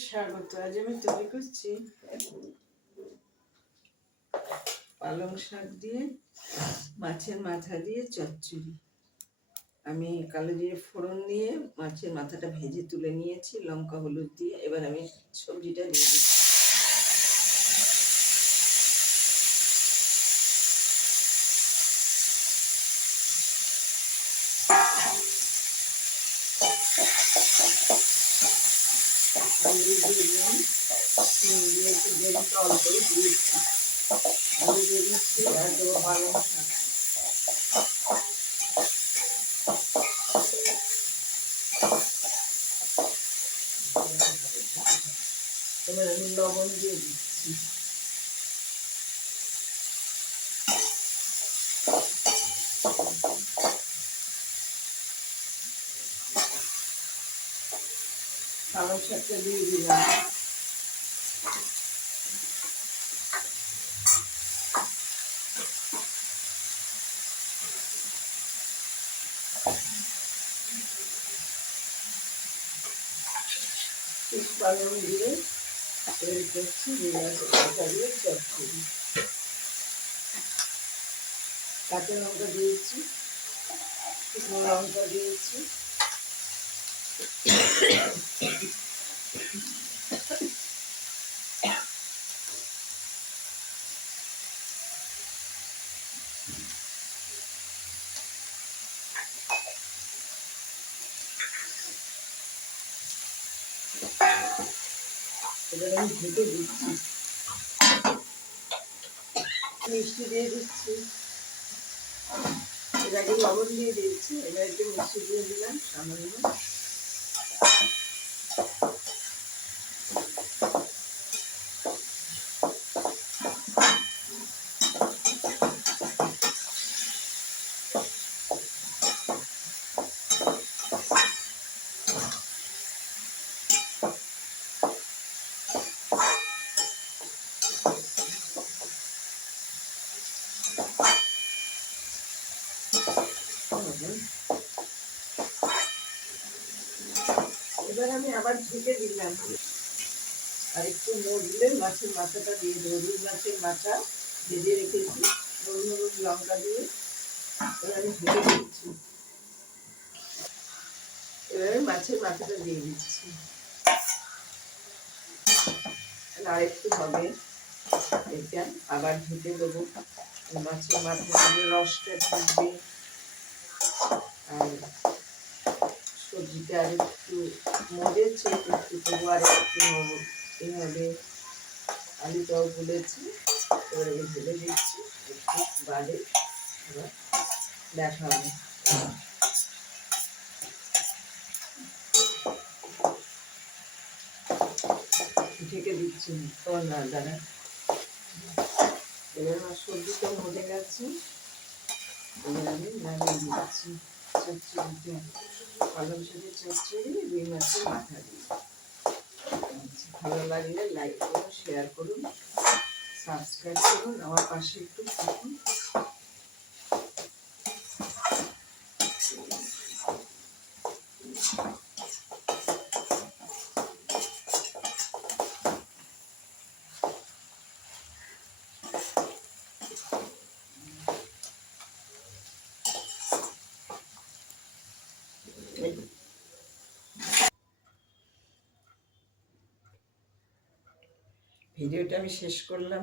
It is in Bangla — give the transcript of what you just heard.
স্বাগত। আজ আমি তৈরি করছি পালং শাক দিয়ে মাছের মাথা দিয়ে চচ্চড়ি। আমি কালো জিরে ফোড়ন দিয়ে মাছের মাথাটা ভেজে তুলে নিয়েছি লঙ্কা হলুদ দিয়ে। এবার আমি সবজিটা দিয়ে দিচ্ছি। আলু দিয়ে দিলাম, দিয়ে একটু দেরিতে অল্প দিয়েছি। আলু দিয়ে দিচ্ছি আর দেবো পালং শাক। এবার আমি লবণ দিয়ে দিচ্ছি। পালং শাকটা দিয়ে দিলাম। পালং দিয়ে তৈরি করছি মাছের মাথা দিয়ে চচ্চড়ি। কাঁচা লঙ্কা দিয়েছি, শুকনো লঙ্কা দিয়েছি, এবার আমি ঢেকে দিচ্ছি। মিষ্টি দিয়ে দিচ্ছি। এর আগে লবণ দিয়ে দিয়েছি, এবার একটু মিষ্টি দিয়ে দিলাম সামান্য। এবার আমি আবার ঢেকে দিলাম। আর একটু মরলে মাছের মাথাটা দিয়ে দেবো। রুই মাছের মাথা ভেজে রেখেছি নুন হলুদ লঙ্কা দিয়ে। এবার আমি ঢেকে দিচ্ছি। এবারে মাছের মাথাটা দিয়ে দিচ্ছি। আর একটু হবে, এটা আবার ঢেকে দেবো। মাছের মাথা রসটা ঢুকবে আর সবজিটা আর একটু মরেছে, একটু তবু আর একটু হবে। আলুটাও গুলেছি। এবার আমি ঢেলে দিচ্ছি, একটু বাদে আবার দেখা হবে। ঢেকে দিচ্ছি না দাঁড়া। এবার আমার সবজিটা মরে গেছে। এবার আমি নামিয়ে দিচ্ছি চচ্চড়িটা। পালং শাকের চচ্চড়ি রুই মাছের মাথা দিয়ে। ভালো লাগলে লাইক করুন, শেয়ার করুন, সাবস্ক্রাইব করুন, আমার পাশে একটু থাকুন। ভিডিওটা আমি শেষ করলাম।